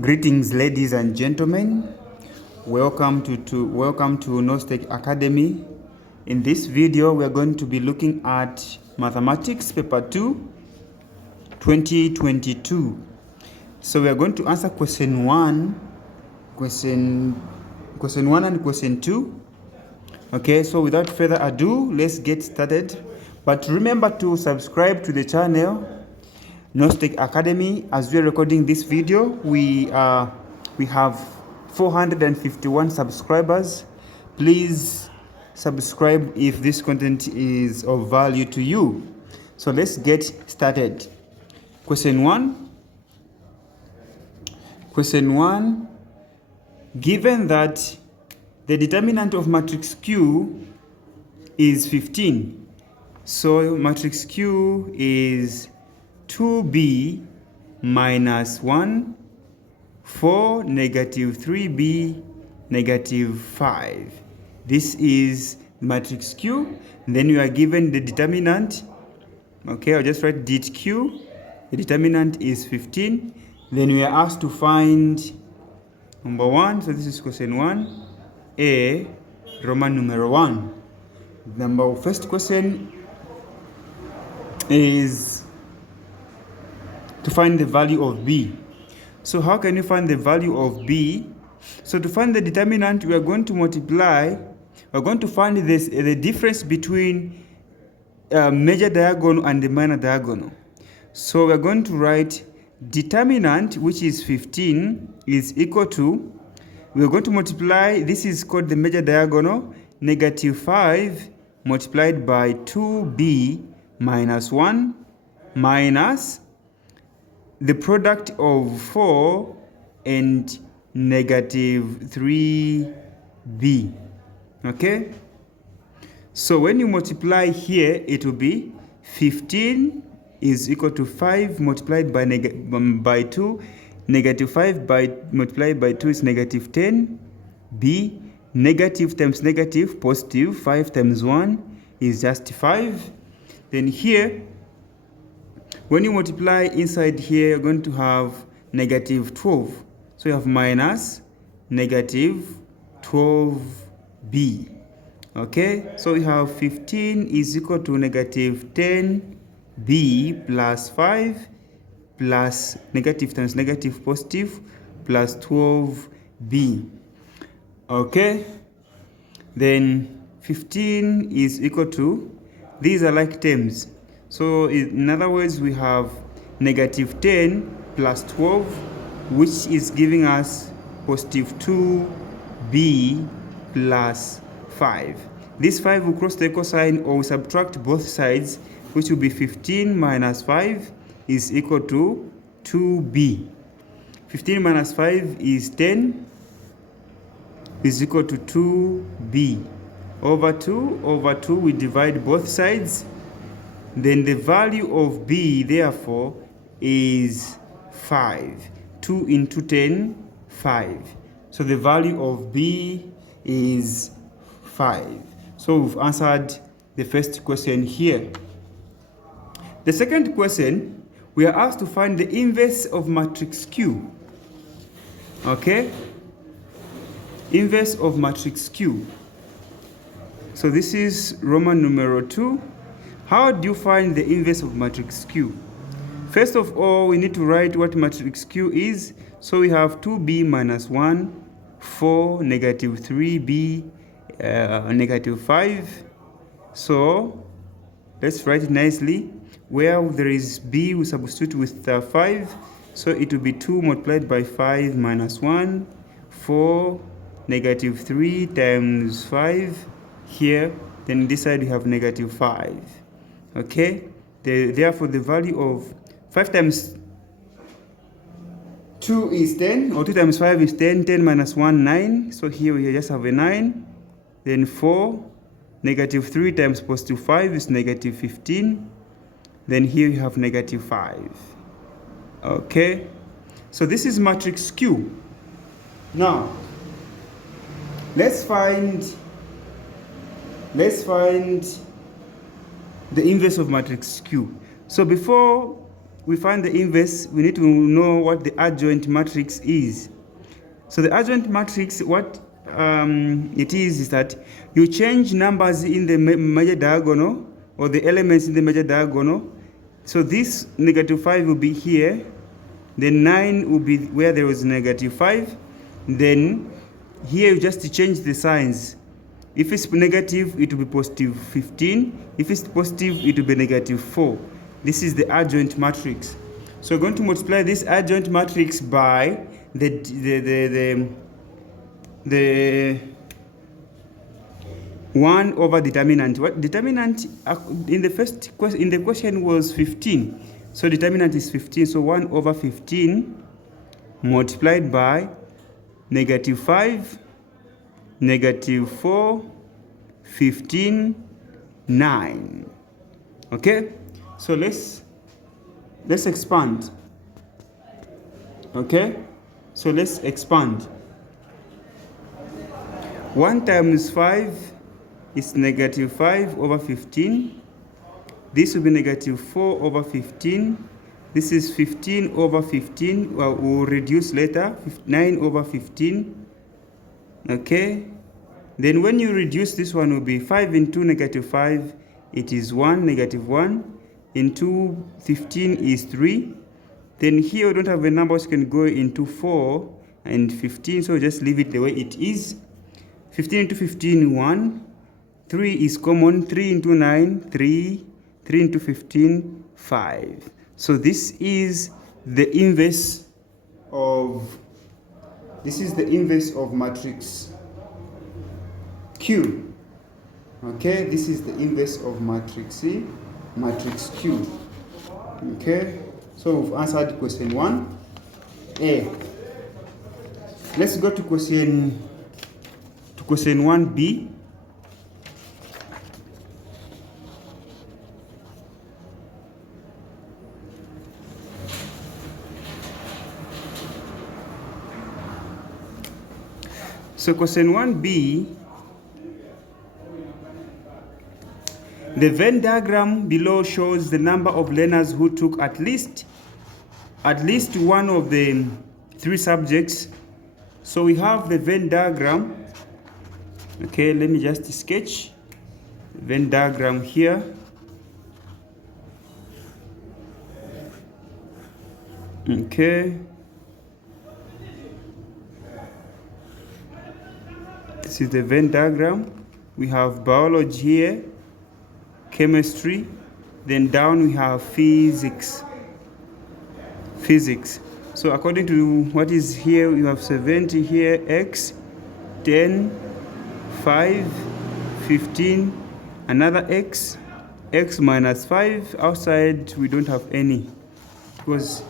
Greetings, ladies and gentlemen. Welcome to Nostech Academy. In this video, we are going to be looking at Mathematics Paper 2, 2022. So we are going to answer question 1, question 1 and question 2. Okay, so without further ado, let's get started. But remember to subscribe to the channel Nostech Academy. As we are recording this video, we have 451 subscribers. Please subscribe if this content is of value to you. So let's get started. Question 1. Question 1. Given that the determinant of matrix Q is 15, so matrix Q is 2b minus 1, 4, negative 3b, negative 5. This is matrix Q. Then you are given the determinant. Okay, I'll just write det Q. The determinant is 15. Then we are asked to find number 1. So this is question 1. A, Roman numeral 1. First question is to find the value of b. So how can you find the value of b? So to find the determinant, we are going to multiply. We're going to find the difference between major diagonal and the minor diagonal. So we're going to write determinant, which is 15, is equal to, we're going to multiply, this is called the major diagonal, negative 5 multiplied by 2b minus 1 minus the product of 4 and negative 3b. Okay? So when you multiply here, it will be 15 is equal to 5 multiplied by 2. Negative 5 multiplied by 2 is negative 10. B, negative times negative, positive. 5 times 1 is just 5. Then here, when you multiply inside here, you're going to have negative 12. So you have minus negative 12b. Okay, so we have 15 is equal to negative 10b plus 5 plus negative times negative positive plus 12b. Okay, then 15 is equal to, these are like terms. So in other words, we have negative 10 plus 12, which is giving us positive 2b plus 5. This 5 will cross the equal sign or subtract both sides, which will be 15 minus 5 is equal to 2b. 15 minus 5 is 10, is equal to 2b. Over 2, we divide both sides. Then the value of b, therefore, is 5. 2 into 10, 5. So the value of b is 5. So we've answered the first question here. The second question, we are asked to find the inverse of matrix Q. Okay? Inverse of matrix Q. So this is Roman numeral 2. How do you find the inverse of matrix Q? First of all, we need to write what matrix Q is. So we have 2b minus 1, 4, negative 3b, negative 5. So let's write it nicely. Where there is b, we substitute with 5. So it will be 2 multiplied by 5 minus 1, 4, negative 3 times 5 here. Then this side we have negative 5. Okay, therefore the value of 5 times 2 is 10, or 2 times 5 is 10. 10 minus 1, 9. So here we just have a 9. Then 4, negative 3 times positive 5 is negative 15. Then here you have negative 5. Okay, so this is matrix Q. Now, let's find the inverse of matrix Q. So before we find the inverse, we need to know what the adjoint matrix is. So the adjoint matrix, what it is that you change numbers in the major diagonal, or the elements in the major diagonal. So this -5 will be here, then 9 will be where there was -5, then here you just change the signs. If it's negative, it will be +15. If it's positive, it will be -4. This is the adjoint matrix. So we're going to multiply this adjoint matrix by the 1 over determinant. What determinant in the first question, in the question, was 15. So determinant is 15. So 1 over 15 multiplied by -5, -4, 15, 9. Okay, so let's expand. Okay, so let's expand. 1 times 5 is -5 over 15. This will be -4 over 15. This is 15 over 15. Well, we'll reduce later. 9 over 15. Okay. Then when you reduce, this one will be 5 into -5. It is 1, -1. Into 15 is 3. Then here we don't have a number, so you can go into 4 and 15. So just leave it the way it is. 15 into 15, 1. 3 is common. 3 into 9, 3. 3 into 15, 5. So this is the inverse of matrix Q. Okay, this is the inverse of matrix C, matrix Q. Okay, so we've answered question 1A. Let's go to question 1B. So question 1B, the Venn diagram below shows the number of learners who took at least one of the 3 subjects. So we have the Venn diagram. Okay, let me just sketch Venn diagram here. Okay. This is the Venn diagram. We have biology here, chemistry, then down we have physics. So according to what is here, we have 70 here, x, 10, 5, 15, another x minus 5. Outside we don't have any because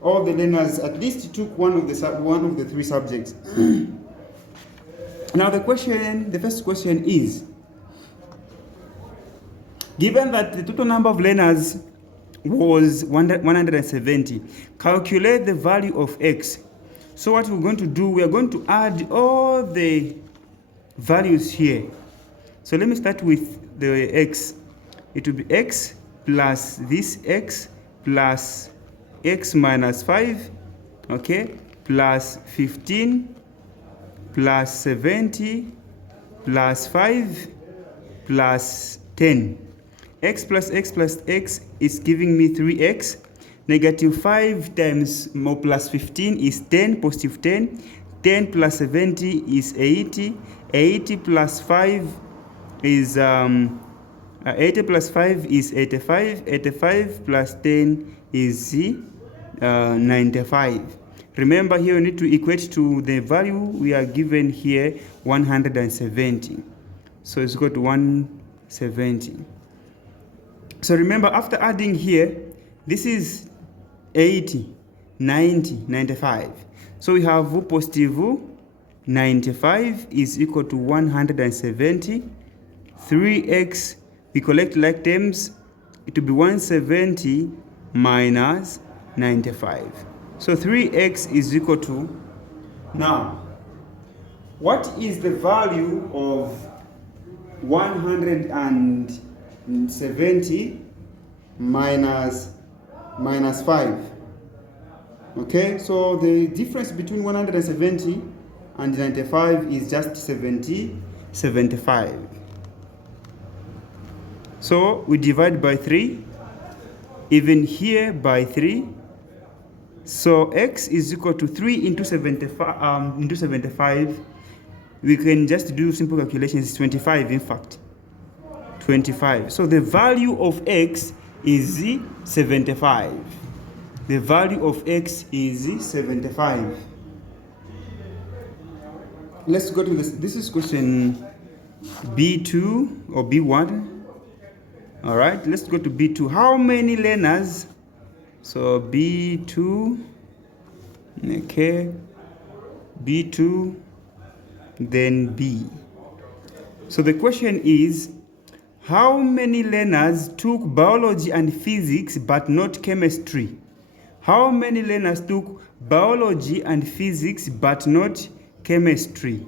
all the learners at least took one of the 3 subjects. Now the first question is, given that the total number of learners was 170, calculate the value of x. So what we're going to do, we are going to add all the values here. So let me start with the x. It will be x plus this x plus x minus 5, okay, plus 15, plus 70, plus 5, plus 10. X plus x plus x is giving me 3x. -5 times more plus 15 is 10, positive 10. 10 plus 70 is 80. 80 plus 5 is 80 plus 5 is 85. 85 plus 10 is 95. Remember, here we need to equate to the value we are given here, 170. So it's got 170. So remember, after adding here, this is 80, 90, 95. So we have positive 95 is equal to 170. 3x, we collect like terms, it will be 170 minus 95. So 3x is equal to, now, what is the value of 170 minus 5. Okay, so the difference between 170 and 95 is just 75. So we divide by 3, even here by 3. So x is equal to 3 into 75. We can just do simple calculations. It's 25, in fact. 25. So the value of x is 75. The value of x is 75. Let's go to this. This is question B2 or B1. All right, let's go to B2. How many learners? So B2, okay, B2, then B. So the question is, how many learners took biology and physics but not chemistry? How many learners took biology and physics but not chemistry?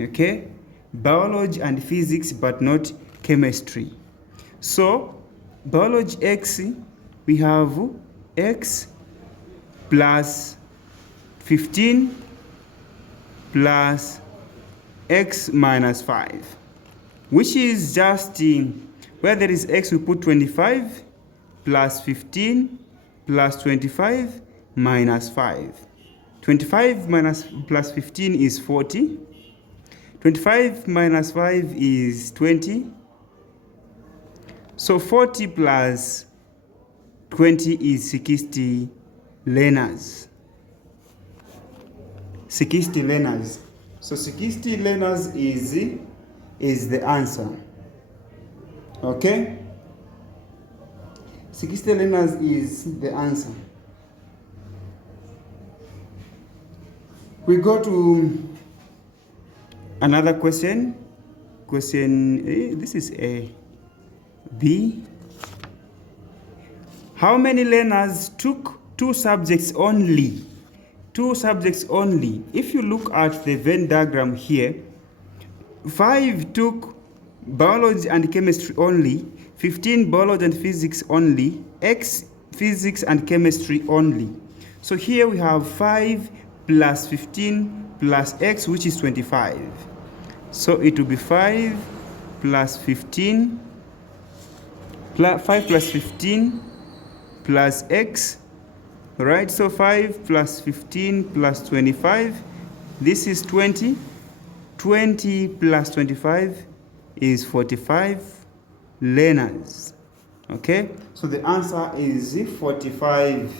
Okay, biology and physics but not chemistry. So biology x, we have x plus 15 plus x minus 5, which is just, where there is x, we put 25 plus 15 plus 25 minus 5. 25 plus 15 is 40. 25 minus 5 is 20. So 40 plus 20 is 60 learners. 60 learners. So 60 learners is the answer. Okay? 60 learners is the answer. We go to another question. Question A. This is A. B. How many learners took 2 subjects only? 2 subjects only. If you look at the Venn diagram here, 5 took biology and chemistry only, 15 biology and physics only, x physics and chemistry only. So here we have 5 plus 15 plus x, which is 25. So it will be 5 plus 15, 5 plus 15 plus x, right? So 5 plus 15 plus 25, this is 20. 20 plus 25 is 45 learners. Okay, so the answer is 45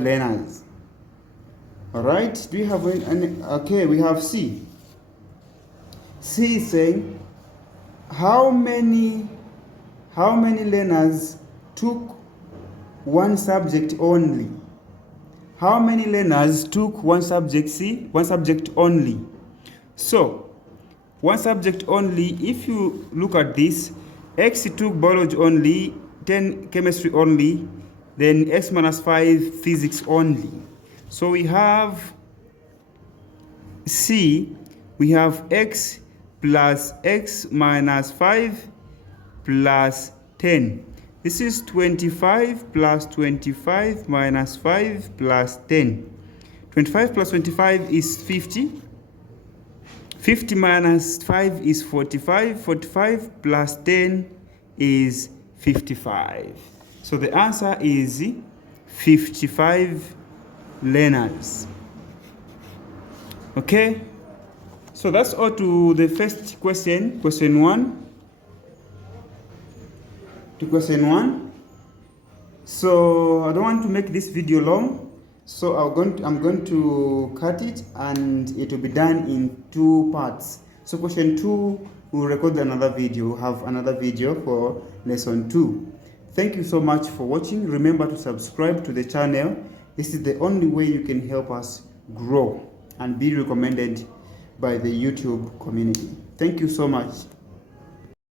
learners. All right, do you have any? Okay, we have C. C is saying, how many learners took 1 subject only? How many learners took 1 subject? C, 1 subject only. So 1 subject only, if you look at this, x took biology only, 10 chemistry only, then x minus 5 physics only. So we have C, we have x plus x minus 5 plus 10. This is 25 plus 25 minus 5 plus 10. 25 plus 25 is 50. 50 minus 5 is 45. 45 plus 10 is 55. So the answer is 55 learners. Okay? So that's all to the first question, question 1. To question 1. So I don't want to make this video long. So I'm going to cut it and it will be done in 2 parts. So question 2, we'll record another video. We'll have another video for lesson 2. Thank you so much for watching. Remember to subscribe to the channel. This is the only way you can help us grow and be recommended by the YouTube community. Thank you so much.